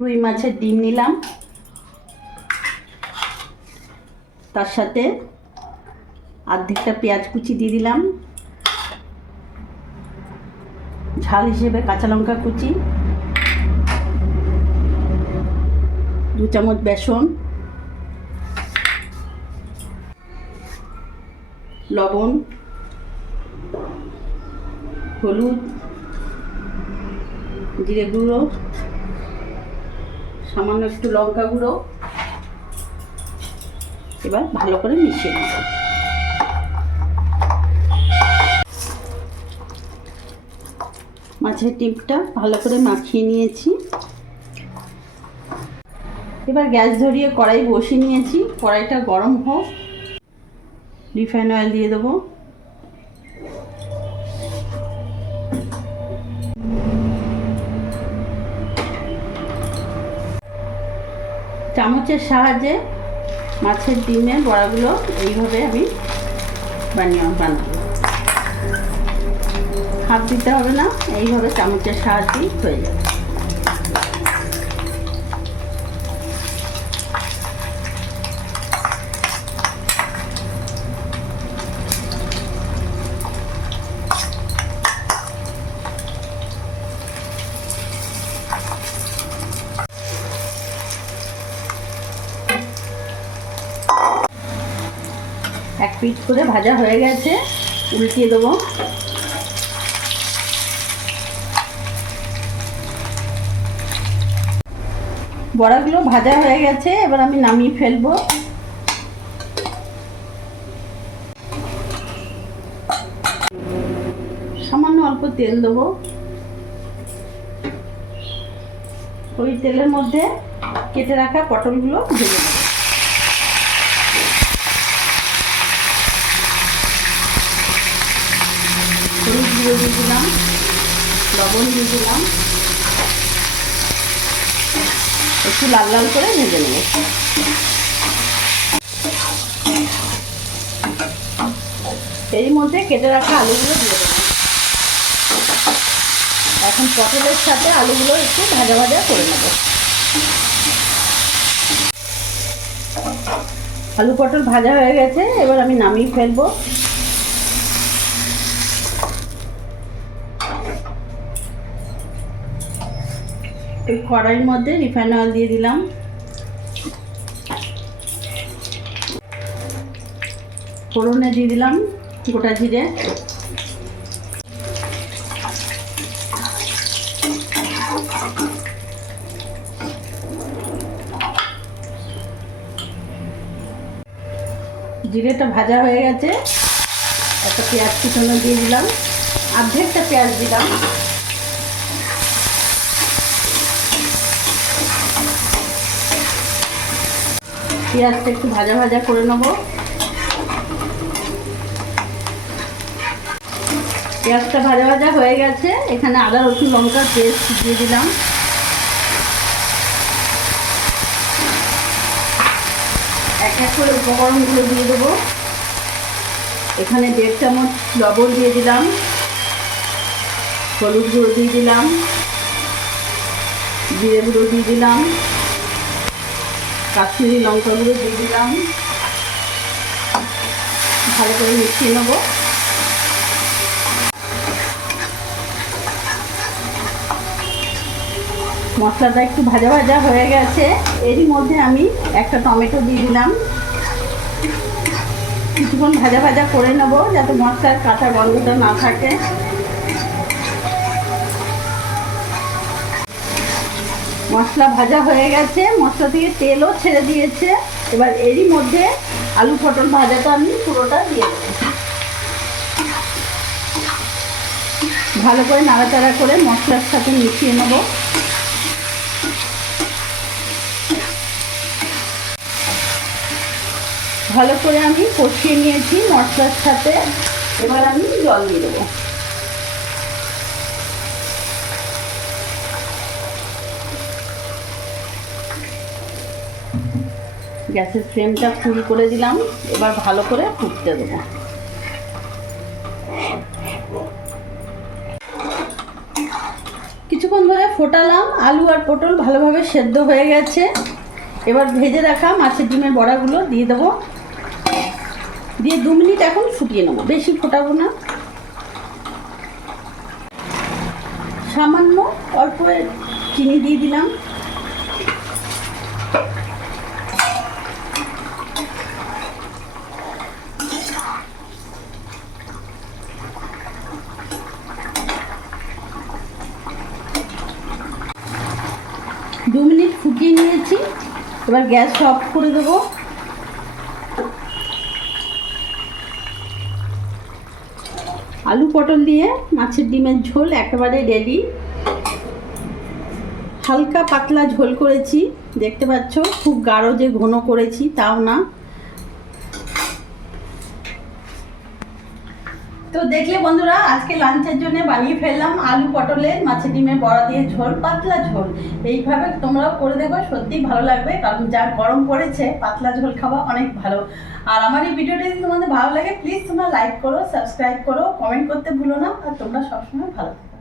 রুই মাছের ডিম নিলাম, তার সাথে অর্ধেকটা পেঁয়াজ কুচি দিয়ে দিলাম, ঝাল হিসেবে কাঁচা লঙ্কা কুচি, 2 চামচ বেসন, লবণ, হলুদ, জিরে গুঁড়ো, সামান্য একটু লঙ্কা গুঁড়ো। এবার ভালো করে মিশিয়ে নেব। মাছের ডিমটা ভালো করে মাখিয়ে নিয়েছি। এবার গ্যাস ধরিয়ে কড়াই বসিয়ে নিয়েছি। কড়াইটা গরম হোক, রিফাইন অয়েল দিয়ে দেবো। চামচের সাহায্যে মাছের ডিমের বড়াগুলো এইভাবে আমি বানাবো। হাত দিতে হবে না, এইভাবে চামচের সাহায্যেই হয়ে যাবে। এক পিঠ করে ভাজা হয়ে গেছে, উল্টিয়ে দেবো। বড়াগুলো ভাজা হয়ে গেছে, এবার আমি নামিয়ে ফেলবো। সামান্য অল্প তেল দেবো। ওই তেলের মধ্যে কেটে রাখা পটলগুলো ভেজে নেব। হলুদ গুঁড়ো দিয়ে দিলাম, লবণ দিয়ে দিলাম, একটু লাল লাল করে ভেজে নেব। এর মধ্যে কেটে রাখা আলুগুলো দিয়ে দেবো। এখন পটলের সাথে আলুগুলো একটু ভাজা ভাজা করে নেব। আলু পটল ভাজা হয়ে গেছে, এবার আমি নামিয়ে ফেলবো। এই কড়াইয়ের মধ্যে রিফাইন অয়েল দিয়ে দিলাম। ফোড়নে দিয়ে দিলাম গোটা জিরে, জিরেটা ভাজা হয়ে গেছে। একটা পেঁয়াজ কুচানো দিয়ে দিলাম, অর্ধেকটা পেঁয়াজ দিলাম। পেঁয়াজটা একটু ভাজা ভাজা করে নেব। পেঁয়াজটা ভাজা ভাজা হয়ে গেছে, এখানে আদা রসুন লঙ্কার পেস্ট দিয়ে দিলাম। এক এক করে উপকরণগুলো দিয়ে দেবো। এখানে 1.5 চামচ লবণ দিয়ে দিলাম, হলুদ গুঁড়ো দিয়ে দিলাম, জিরে গুঁড়ো দিয়ে দিলাম, কাশ্মীরি লঙ্কা গুঁড়ো দিয়ে দিলাম। ভালো করে মিশিয়ে নেব। মশলাটা একটু ভাজা ভাজা হয়ে গেছে, এরই মধ্যে আমি একটা টমেটো দিয়ে দিলাম। কিছুক্ষণ ভাজা ভাজা করে নেব যাতে মশলার কাঁচা গন্ধটা না থাকে। মশলা ভাজা হয়ে গেছে, মশলা থেকে তেলও ছেড়ে দিয়েছে। এবার এরই মধ্যে আলু পটল ভাজাটা আমি পুরোটা দিয়ে দেবো। ভালো করে নাড়াচাড়া করে মশলার সাথে মিশিয়ে নেব। ভালো করে আমি কষিয়ে নিয়েছি মশলার সাথে। এবার আমি জল দিয়ে দেবো। গ্যাসের ফ্লেমটা ফুল করে দিলাম। এবার ভালো করে ফুটতে দেবো। কিছুক্ষণ ধরে ফোটা ফোটালাম, আলু আর পটল ভালোভাবে সেদ্ধ হয়ে গেছে। এবার ভেজে রাখা মাছের ডিমের বড়াগুলো দিয়ে দেবো, দিয়ে 2 মিনিট এখন ফুটিয়ে নেবো, বেশি ফোটাবো না। সামান্য অল্প চিনি দিয়ে দিলাম। দু মিনিট ফুটিয়ে নিয়েছি, এবার গ্যাস অফ করে দেবো। আলু পটল দিয়ে মাছের ডিমের ঝোল একেবারে রেডি। হালকা পাতলা ঝোল করেছি, দেখতে পাচ্ছ, খুব গাঢ় যে ঘন করেছি তাও না। তো দেখলে বন্ধুরা, আজকে লাঞ্চের জন্য বানিয়ে ফেললাম আলু পটলের মাছের ডিমের বড়া দিয়ে ঝোল, পাতলা ঝোল। এইভাবে তোমরাও করে দেখো, সত্যিই ভালো লাগবে, কারণ যা গরম পড়েছে পাতলা ঝোল খাওয়া অনেক ভালো। আর আমার এই ভিডিওটা যদি তোমাদের ভালো লাগে, প্লিজ তোমরা লাইক করো, সাবস্ক্রাইব করো, কমেন্ট করতে ভুলো না। আর তোমরা সবসময় ভালো থাকো।